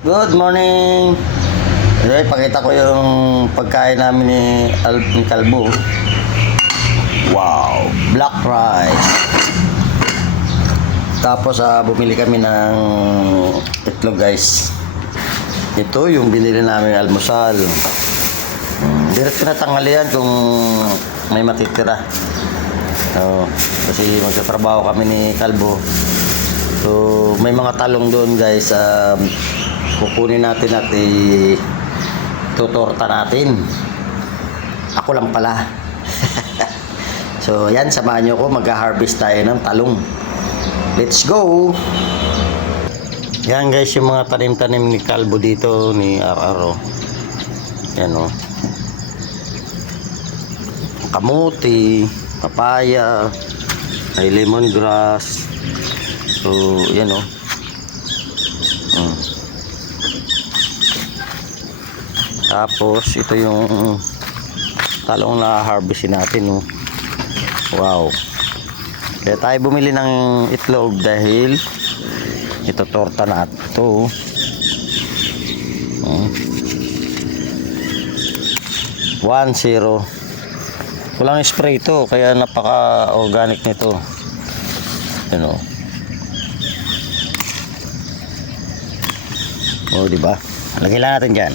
Good morning! Okay, pakita ko yung pagkain namin ni Kalbo. Wow! Black rice. Tapos bumili kami ng itlog guys. Ito yung binili namin almusal. Diretso na tanghalian kung may matitira. Kasi magtatrabaho kami ni Kalbo. So may mga talong doon guys. Kukunin natin at tutorta natin. Ako lang pala. So yan, samahan nyo ko, mag-harvest tayo ng talong. Let's go! Yan guys, yung mga tanim-tanim ni Kalbo dito, ni Araro. Yan o. Kamuti, papaya, ay lemongrass. So yan o. Tapos ito yung talong na harvestin natin. Wow. Kaya tayo bumili ng itlog dahil ito torta na ito. 1-0. Walang spray ito kaya napaka organic nito. Ano? Oh, di ba? Lagyan lang natin diyan.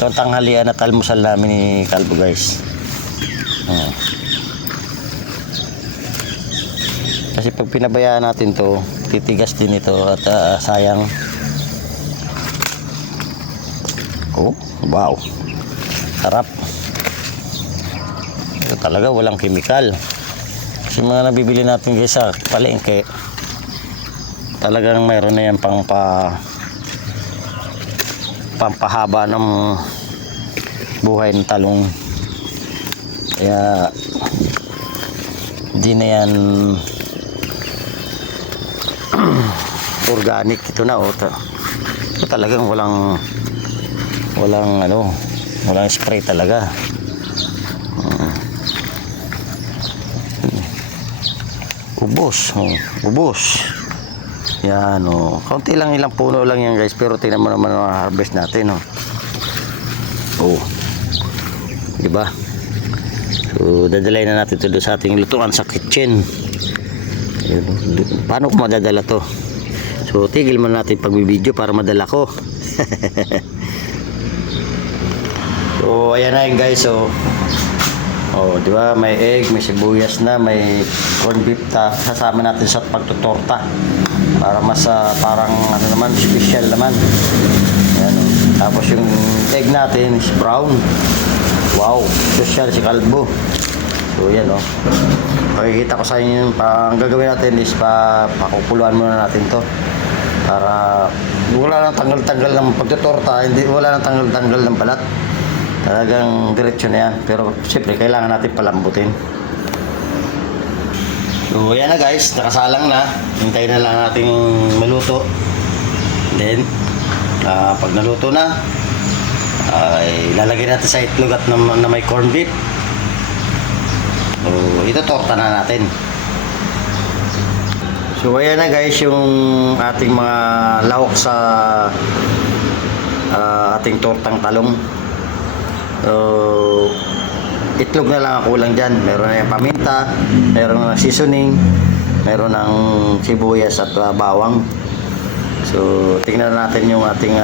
Ito ang tanghalian at almusal namin ni Kalbo guys. Kasi pag pinabayaan natin to, titigas din ito at sayang. Oh, wow. Sarap. Ito talaga walang chemical. Kasi mga nabibili natin guys sa palengke, talagang mayroon na yan pampahaba ng buhay ng talong. Kaya hindi na yan organic. Ito na ito talagang walang spray talaga. Ubos. Yan kaunti lang, ilang puno lang yan guys, pero tingnan mo naman ang harvest natin di ba? So dadalhin na natin ito doon sa ating lutuan sa kitchen. Paano ko madadala to? So tigil man natin pagbibideo para madala ko. So ayan na yun guys. Di ba, may egg, may sibuyas na, may corn beef, sasama natin sa pagtutorta para mas parang naman, special naman. Ayan, tapos yung egg natin is brown. Wow, social si Kalbo. So yan pakikita ko sa inyo. Ang gagawin natin is pakukuluan muna natin to para wala nang tanggal-tanggal ng pagtutorta, wala nang tanggal-tanggal ng balat. Talagang diretso na yan, pero siyempre kailangan natin palambutin. So yan na guys, nakasalang na. Hintayin na lang natin maluto. Then pag naluto na, ilalagay natin sa itlog at na may corn beef. So ito torta na natin. So ayan na guys, yung ating mga lahok sa ating tortang talong. Itlog na lang ang kulang dyan. Meron na yung paminta, meron na seasoning, meron ng sibuyas at bawang. So tingnan natin yung ating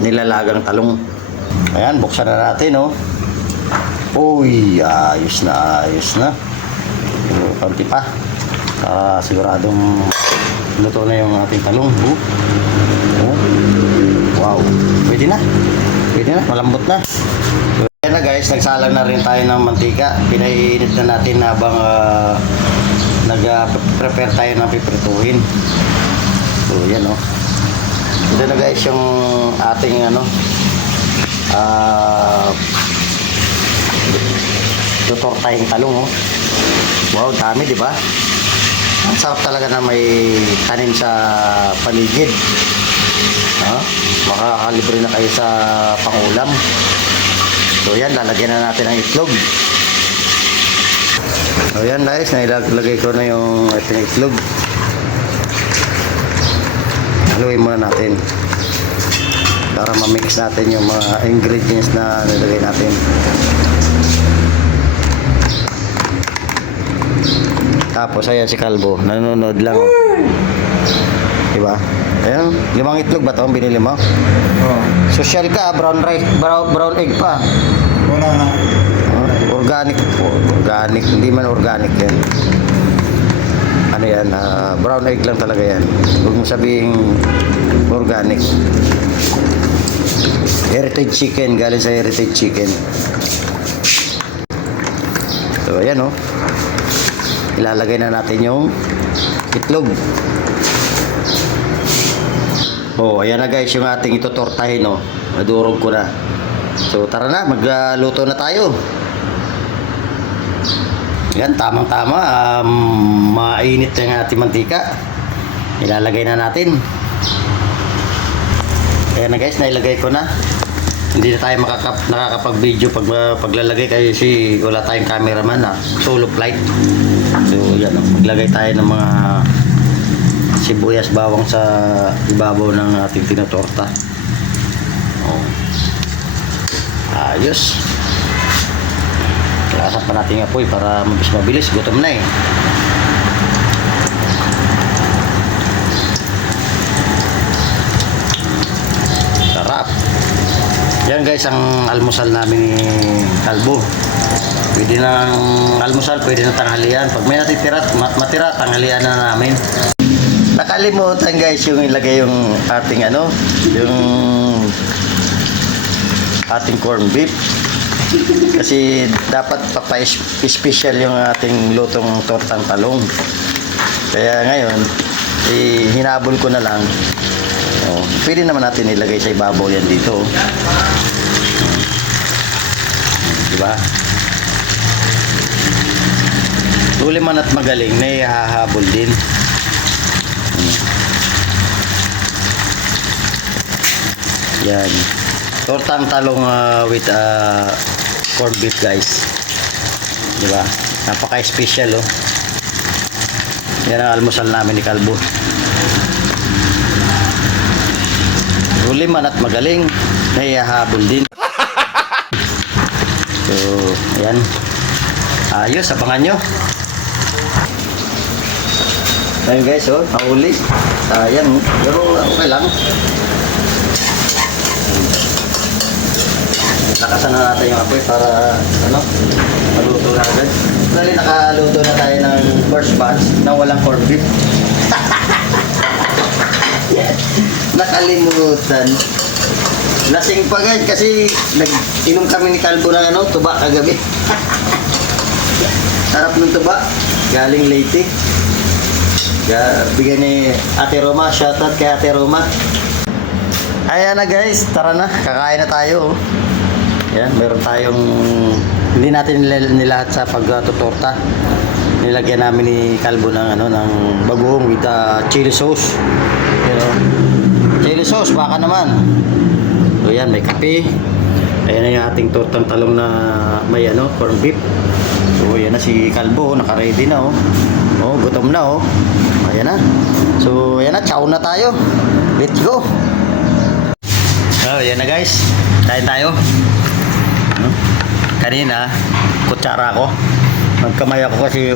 nilalagang talong. Ayan, buksan na natin Uy, ayos na. Konti pa, siguradong luto na yung ating talong. Wow, pwede na, malambot na. So, yan na guys, nagsalang na rin tayo ng mantika. Pinaiinit na natin habang nag-prepare tayo ng piprituhin. So yan ito na guys yung ating tutortahing talong. Wow, dami, di ba? Ang sarap talaga na may tanim sa paligid. Makakalibre na kayo sa pangulam. So yan, lalagyan na natin ng itlog. So yan guys, nailagay ko na yung ating itlog. haluin muna natin para ma-mix natin yung mga ingredients na nilagay natin. Tapos ayan si Kalbo, nanonood lang. Oh. Diba? Ayan, 5 itlog ba ito ang binili mo? Oo. Social ka, brown rice, brown egg pa. Wala na. Organic po. Organic, hindi man organic yan. Ano yan, brown egg lang talaga yan. Huwag mo sabihin organic. Heritage chicken, galing sa heritage chicken. So ayan o. Ilalagay na natin yung itlog. Oh, ayan na guys yung ating itutortahin o. Nadurog ko na. So tara na, magluto na tayo. Yan, tamang-tama. Mainit na yung ating mantika. Ilalagay na natin. Ayan na guys, nailagay ko na. Hindi na tayo nakakapag-video paglalagay kasi wala tayong cameraman na solo flight. So yan, maglagay tayo ng mga sibuyas bawang sa ibabaw ng ating tinotorta. Oh. Ayos. Lakasan pa natin yung apoy para mabilis, gutom na eh. Sarap. Yan guys ang almusal namin ni Kalbo. Pwede na almusal, pwede na tanghalian. Pag may natitira, matira, tanghalian na namin. Nakalimutan guys yung ilagay yung ating yung ating corned beef. Kasi dapat papa-special yung ating lutong tortang talong. Kaya ngayon, hinabol ko na lang. Oh, pwede naman natin ilagay sa ibabaw yan dito. Diba? Huli man at magaling, may hahabol din. Yan. Tortang talong with corned beef guys. Diba? Napaka-special oh. Yan ang almusal namin ni Kalbo. Huli man at magaling, nahihahabol din. So, ayan. Ayos, abangan nyo. Ayan guys, oh, nahuli. Ayan, pero okay lang. Lakasan na natin yung apoy para, maluto na agad. Dali, nakaluto na tayo ng first batch na walang corned beef. Nakalimutan. Lasing pa guys kasi nag-inom kami ni Kalbo ng tuba kagabi. Sarap ng tuba. Galing Leyte. Bigyan ni Ate Roma. Shoutout kay Ate Roma. Ayan na guys. Tara na. Kakain na tayo. Yan. Meron tayong hindi natin nilahat sa pagtutorta. Nilagyan namin ni Kalbo ng ng bagoong with chili sauce. You know. Chili sauce, baka naman. So yan, may kape. Ayan na yung ating tortang talong na may corned beef. So yan na si Kalbo, naka-ready na oh. Oh, gutom na oh. Ayan na. So ayan na, chow na tayo. Let's go. Oh, yan na guys. Kain tayo. Kanina, kutsara ko. Nagkamay ako kasi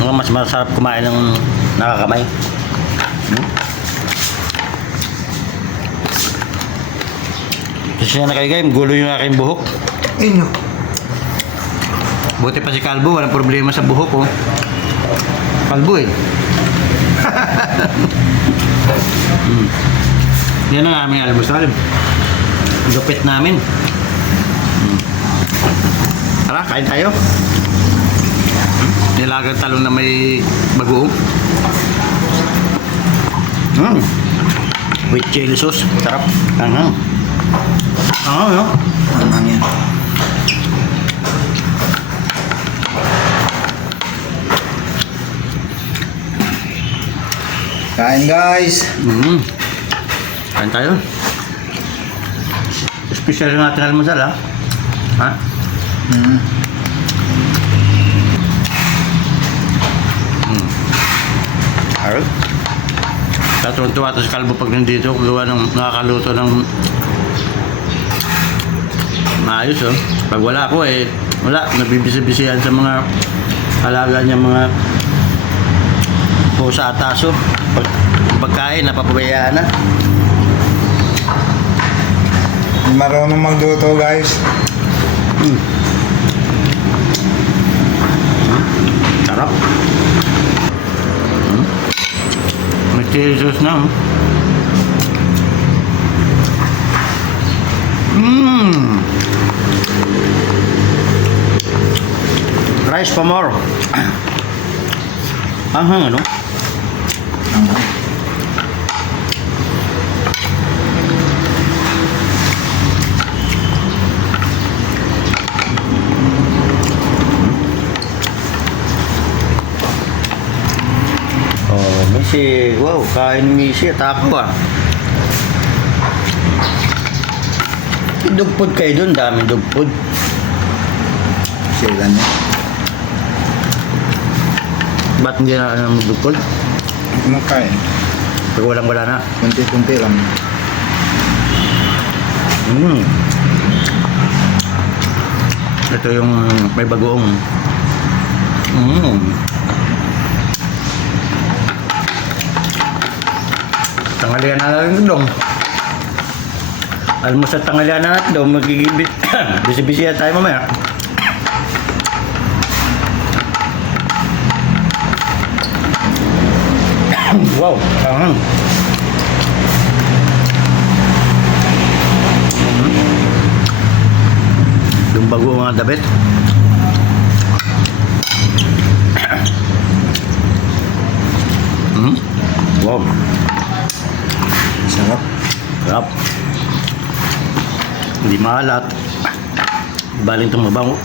mas masarap kumain ng nakakamay. Kasi na kayo guys, gulo yung aking buhok. Inyo. Buti pa si Kalbo, walang problema sa buhok oh. Kalbo eh. Yan ang aming almusal. Lupit namin. Tara, kain tayo. Nilagang talong na may bagoong. With chili sauce. Sarap. Anghang. Anghang, no? Anghang yan. Kain guys. Kain tayo. Special yung ating almusal ha. Ha? Alright. Katuntua to si Kalbo pag nandito, gawa ng nakakaluto ng maayos oh. Pag wala ako wala, nabibisi-bisihan sa mga alaga niya mga pusa at aso. Pagkain, napapabayaan na. Marunong magluto guys. Sarap. May chili sauce na. Rice pa more. Anghang ano? Oh, Missy. Wow, kain ni Missy at ako ah. Dugpod kayo dun, daming dugpod. Sila niya. Ba't hindi na ng dugpod? Kumakain. Pag wala na. Kunti-kunti lang. Ito yung may bagoong. Tanghalian na lang dong. Almusal at tanghalian na natin dong. Magigibit. Bisi-bisi tayo mamaya. Wow, anghang. Yung bago mga dabit. Wow, Sarap. sarap. Hindi maalat. Baling itong mabango.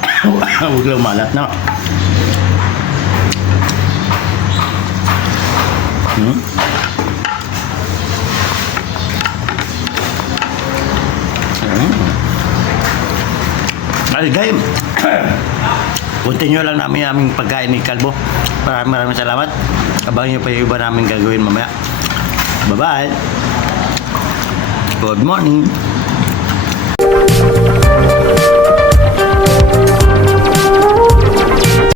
Huwag lang maalat na. Ay, guys. Continue lang namin aming pagkain ni Kalbo. Maraming salamat. Abangan nyo pa yung iba namin gagawin mamaya. Bye-bye. Good morning.